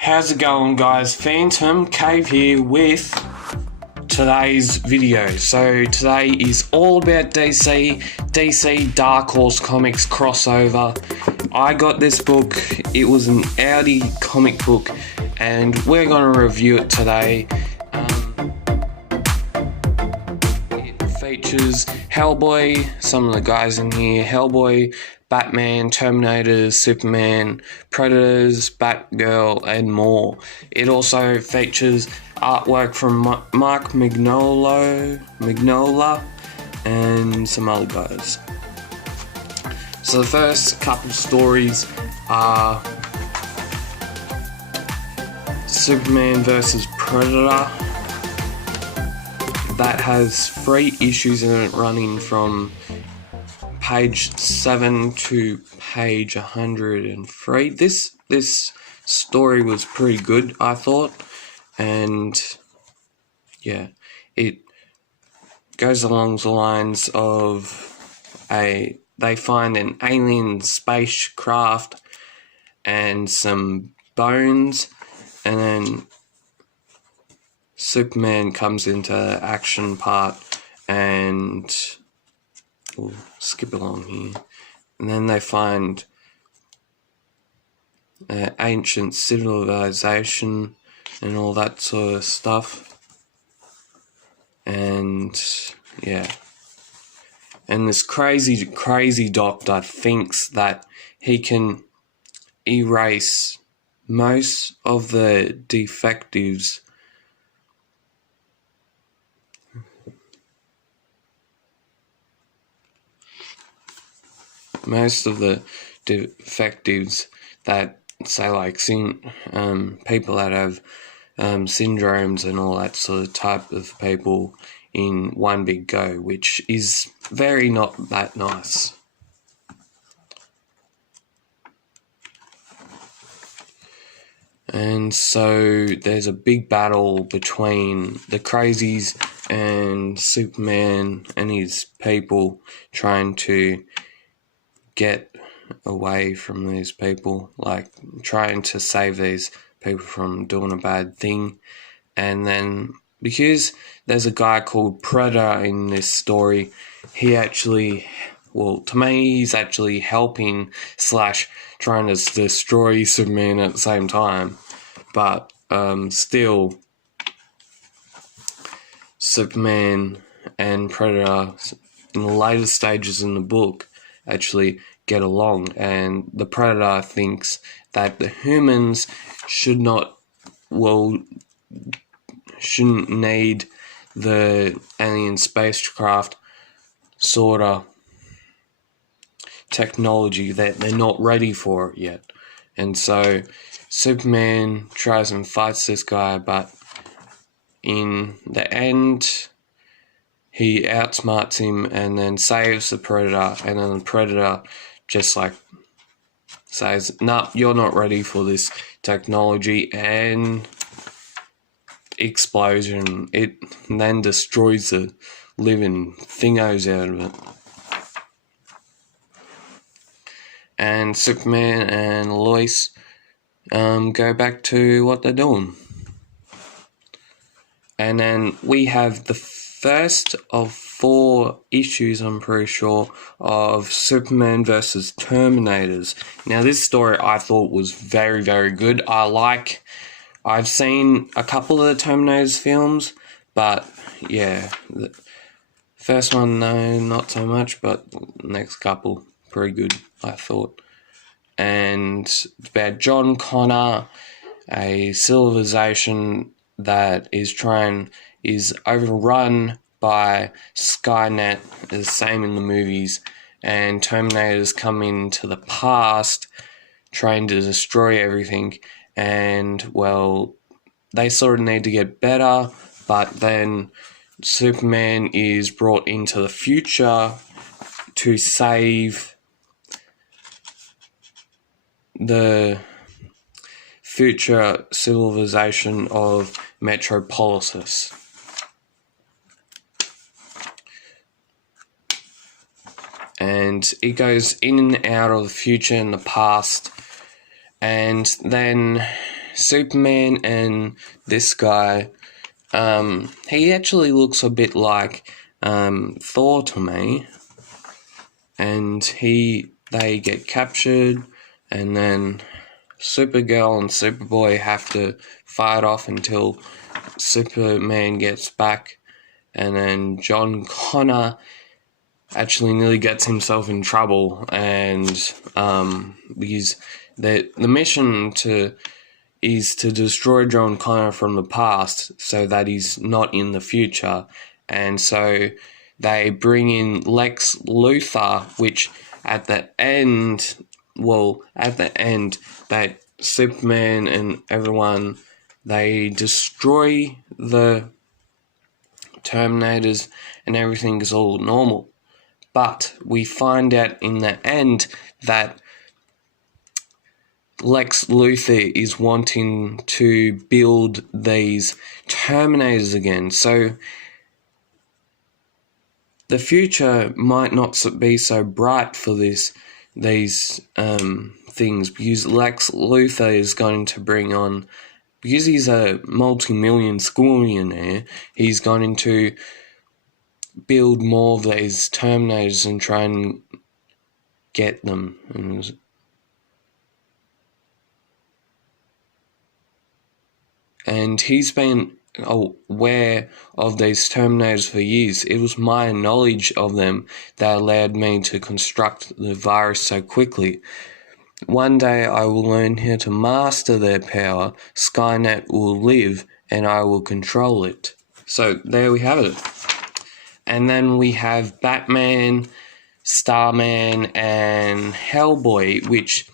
How's it going, guys? PhantomCave here with today's video. So today is all about DC Dark Horse Comics crossover. I got this book. It was an Audi comic book and we're going to review it today. It features Hellboy, some of the guys in here, Hellboy, Batman, Terminators, Superman, Predators, Batgirl, and more. It also features artwork from Mark Mignola, and some other guys. So the first couple stories are Superman vs. Predator. That has 3 issues in it, running from page 7 to page 103. This story was pretty good, I thought, and yeah, it goes along the lines of they find an alien spacecraft and some bones, and then Superman comes into action part, and we'll skip along here. And then they find ancient civilization and all that sort of stuff. And yeah. And this crazy doctor thinks that he can erase most of the defectives that, say, like people that have syndromes and all that sort of type of people in one big go, which is very not that nice. And so there's a big battle between the crazies and Superman and his people, trying to get away from these people, like trying to save these people from doing a bad thing. And then, because there's a guy called Predator in this story, he actually, well, to me, he's actually helping / trying to destroy Superman at the same time. But still, Superman and Predator in the later stages in the book actually get along, and the Predator thinks that the humans shouldn't need the alien spacecraft sort of technology, that they're not ready for it yet. And so Superman tries and fights this guy, but in the end he outsmarts him and then saves the Predator, and then the Predator just like says, "Nah, you're not ready for this technology," and explosion. It then destroys the living thingos out of it. And Superman and Lois go back to what they're doing. And then we have the first of 4 issues, I'm pretty sure, of Superman vs. Terminators. Now, this story I thought was very, very good. I've seen a couple of the Terminators films, but yeah, the first one, no, not so much, but the next couple, pretty good, I thought. And it's about John Connor, a civilization that is overrun by Skynet, the same in the movies, and Terminators come into the past trying to destroy everything, and well, they sort of need to get better, but then Superman is brought into the future to save the future civilization of Metropolis. And it goes in and out of the future and the past, and then Superman and this guy, he actually looks a bit like Thor to me, and they get captured, and then Supergirl and Superboy have to fight off until Superman gets back, and then John Connor actually nearly gets himself in trouble, and because the mission is to destroy John Connor from the past so that he's not in the future, and so they bring in Lex Luthor, which at the end that Superman and everyone, they destroy the Terminators and everything is all normal. But we find out in the end that Lex Luthor is wanting to build these Terminators again. So the future might not be so bright for these things, because Lex Luthor is going to bring on, because he's a multi-million squillionaire, he's going to build more of these Terminators and try and get them. And he's been aware of these Terminators for years. It was my knowledge of them that allowed me to construct the virus so quickly. One day I will learn how to master their power, Skynet will live, and I will control it. So there we have it. And then we have Batman, Starman, and Hellboy, which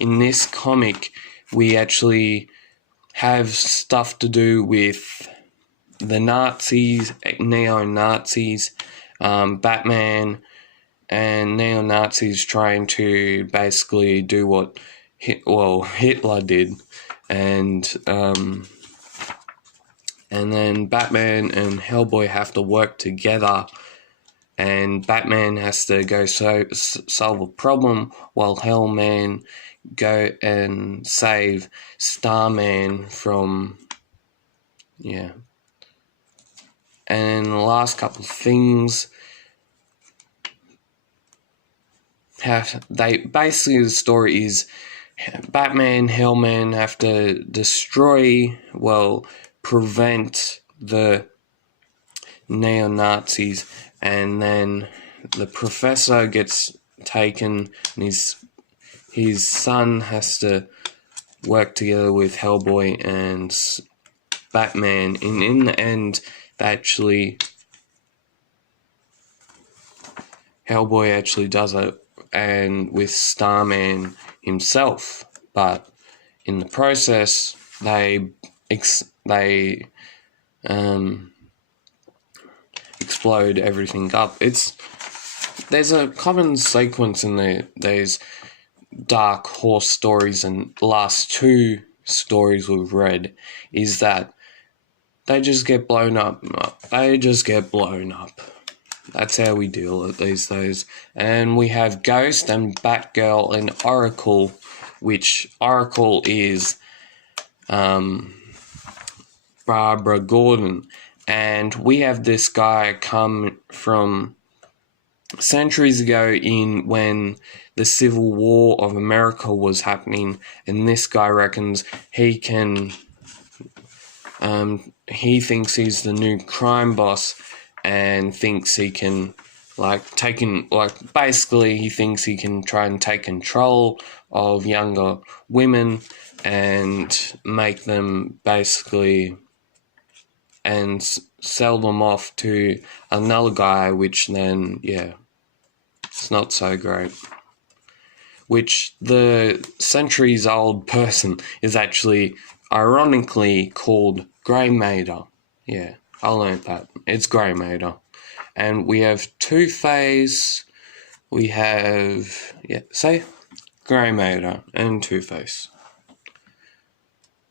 in this comic we actually have stuff to do with the Nazis, neo-Nazis, Batman and neo-Nazis trying to basically do what Hitler did, and then Batman and Hellboy have to work together, and Batman has to go solve a problem while Hellman go and save Starman from, And the last couple of things, the story is Batman, Hellman have to prevent the neo-Nazis, and then the professor gets taken, and his son has to work together with Hellboy and Batman, and in the end, Hellboy actually does it, and with Starman himself, but in the process, they explode everything up. There's a common sequence in these Dark Horse stories, and the last two stories we've read is that they just get blown up. That's how we deal with these days. And we have Ghost and Batgirl and Oracle, which Oracle is Barbara Gordon. And we have this guy come from centuries ago when the Civil War of America was happening, and this guy reckons he can, he thinks he's the new crime boss, and thinks he can, he thinks he can try and take control of younger women and make them and sell them off to another guy, which then, it's not so great. Which the centuries-old person is actually, ironically, called Grey Matter. Yeah, I learned that. It's Grey Matter. And we have Two-Face, we have, Grey Matter and Two-Face.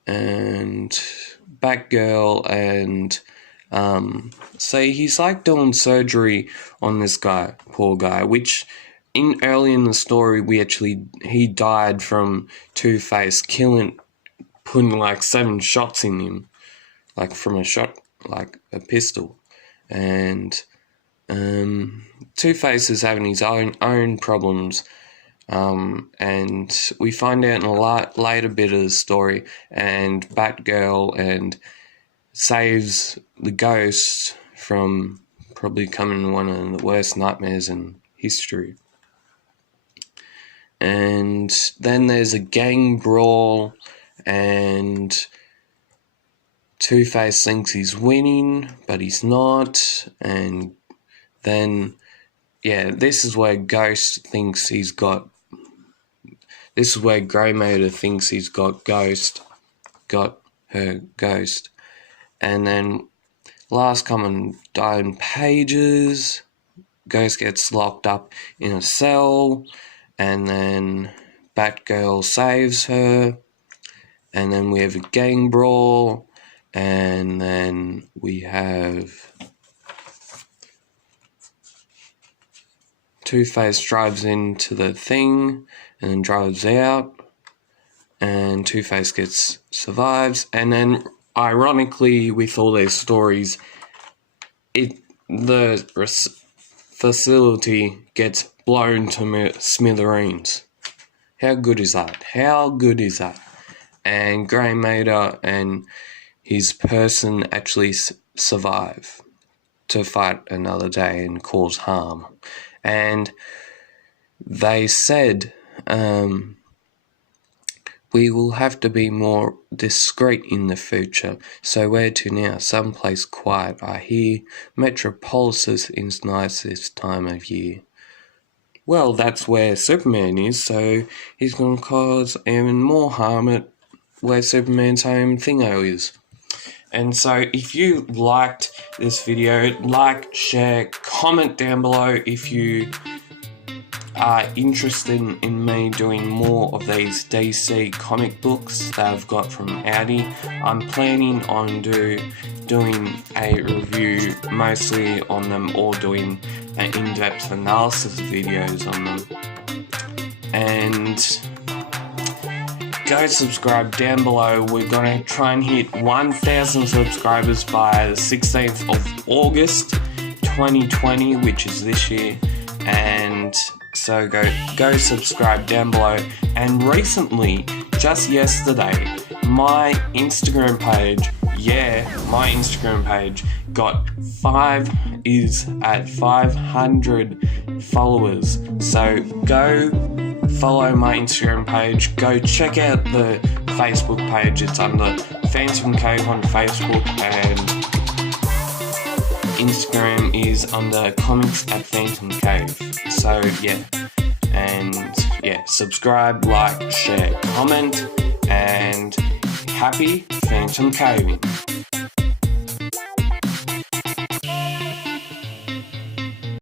And Batgirl, and he's doing surgery on this guy, poor guy, which early in the story he died from Two-Face killing putting like 7 shots in him, like from a pistol. And Two-Face is having his own problems, and we find out in a later bit of the story, and Batgirl and saves the ghost from probably coming one of the worst nightmares in history. And then there's a gang brawl, and Two-Face thinks he's winning, but he's not. And then, this is where Ghost thinks he's got. This is where Grey Matter thinks he's got her ghost. And then last common dying pages, Ghost gets locked up in a cell, and then Batgirl saves her, and then we have a gang brawl, and then we have Two-Face drives into the thing and then drives out, and Two-Face survives, and then ironically, with all these stories, the facility gets blown to smithereens. How good is that? And Grey Matter and his person actually survive to fight another day and cause harm. And they said, we will have to be more discreet in the future. So where to now? Someplace quiet, I hear. Metropolis is nice this time of year. Well, that's where Superman is, so he's going to cause even more harm at where Superman's home thingo is. And so if you liked this video, like, share, comment down below if you are interested in me doing more of these DC comic books that I've got from Audi. I'm planning on doing a review mostly on them, or doing an in-depth analysis videos on them. And go subscribe down below. We're going to try and hit 1,000 subscribers by the 16th of August 2020, which is this year. And so go subscribe down below. And recently, just yesterday, my Instagram page is at 500 followers. So go follow my Instagram page. Go check out the Facebook page. It's under PhantomCave on Facebook, and Instagram is under comics at PhantomCave. So subscribe, like, share, comment, and happy Phantom Caving.